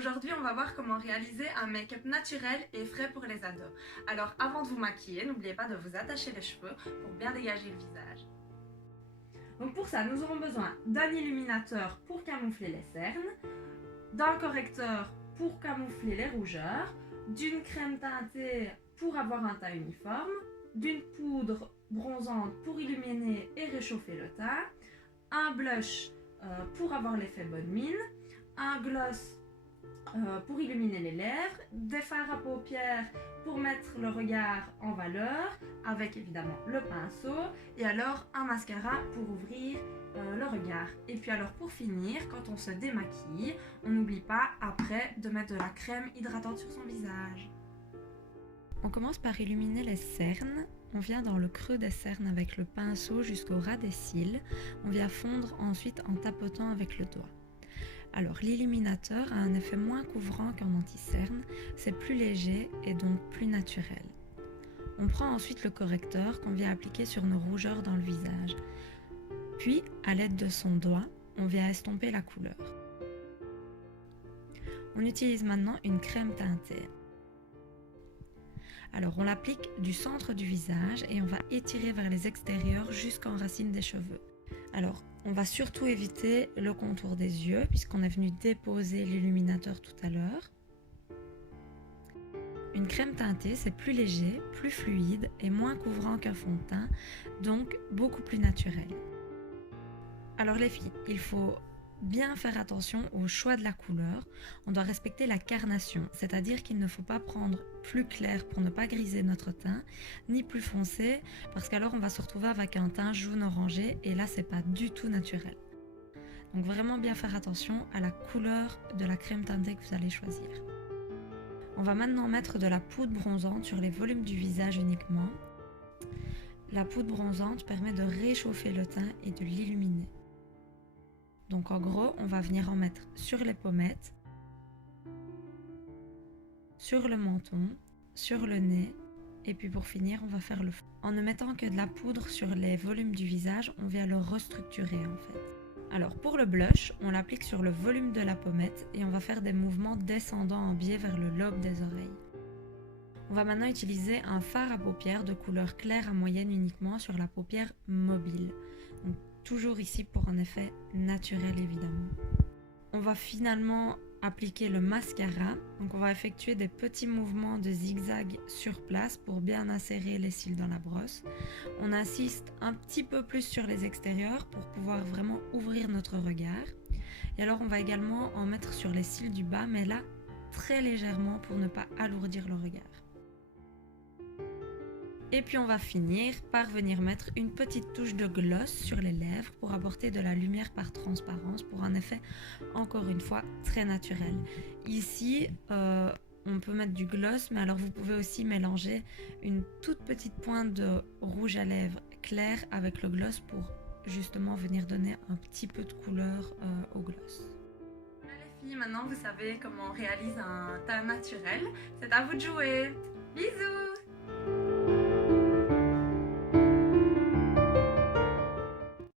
Aujourd'hui, on va voir comment réaliser un make-up naturel et frais pour les ados. Alors, avant de vous maquiller, n'oubliez pas de vous attacher les cheveux pour bien dégager le visage. Donc pour ça, nous aurons besoin d'un illuminateur pour camoufler les cernes, d'un correcteur pour camoufler les rougeurs, d'une crème teintée pour avoir un teint uniforme, d'une poudre bronzante pour illuminer et réchauffer le teint, un blush pour avoir l'effet bonne mine, un gloss pour illuminer les lèvres, des fards à paupières pour mettre le regard en valeur, avec évidemment le pinceau, et alors un mascara pour ouvrir le regard. Et puis alors pour finir, quand on se démaquille, on n'oublie pas après de mettre de la crème hydratante sur son visage. On commence par illuminer les cernes. On vient dans le creux des cernes avec le pinceau jusqu'au ras des cils. On vient fondre ensuite en tapotant avec le doigt. Alors l'illuminateur a un effet moins couvrant qu'en anti-cerne, c'est plus léger et donc plus naturel. On prend ensuite le correcteur qu'on vient appliquer sur nos rougeurs dans le visage. Puis, à l'aide de son doigt, on vient estomper la couleur. On utilise maintenant une crème teintée. Alors on l'applique du centre du visage et on va étirer vers les extérieurs jusqu'en racine des cheveux. Alors on va surtout éviter le contour des yeux puisqu'on est venu déposer l'illuminateur tout à l'heure. Une crème teintée, c'est plus léger, plus fluide et moins couvrant qu'un fond de teint, donc beaucoup plus naturel. Alors les filles, il faut bien faire attention au choix de la couleur. On doit respecter la carnation, c'est-à-dire qu'il ne faut pas prendre plus clair pour ne pas griser notre teint, ni plus foncé, parce qu'alors on va se retrouver avec un teint jaune orangé et là c'est pas du tout naturel. Donc vraiment bien faire attention à la couleur de la crème teintée que vous allez choisir. On va maintenant mettre de la poudre bronzante sur les volumes du visage uniquement. La poudre bronzante permet de réchauffer le teint et de l'illuminer. Donc en gros, on va venir en mettre sur les pommettes, sur le menton, sur le nez, et puis pour finir, on va faire le fond. En ne mettant que de la poudre sur les volumes du visage, on vient le restructurer en fait. Alors pour le blush, on l'applique sur le volume de la pommette et on va faire des mouvements descendants en biais vers le lobe des oreilles. On va maintenant utiliser un fard à paupières de couleur claire à moyenne uniquement sur la paupière mobile. Donc, toujours ici pour un effet naturel évidemment. On va finalement appliquer le mascara. Donc on va effectuer des petits mouvements de zigzag sur place pour bien insérer les cils dans la brosse. On insiste un petit peu plus sur les extérieurs pour pouvoir vraiment ouvrir notre regard. Et alors on va également en mettre sur les cils du bas, mais là très légèrement pour ne pas alourdir le regard. Et puis on va finir par venir mettre une petite touche de gloss sur les lèvres pour apporter de la lumière par transparence pour un effet, encore une fois, très naturel. Ici, on peut mettre du gloss, mais alors vous pouvez aussi mélanger une toute petite pointe de rouge à lèvres clair avec le gloss pour justement venir donner un petit peu de couleur au gloss. Les filles, maintenant vous savez comment on réalise un teint naturel. C'est à vous de jouer. Bisous!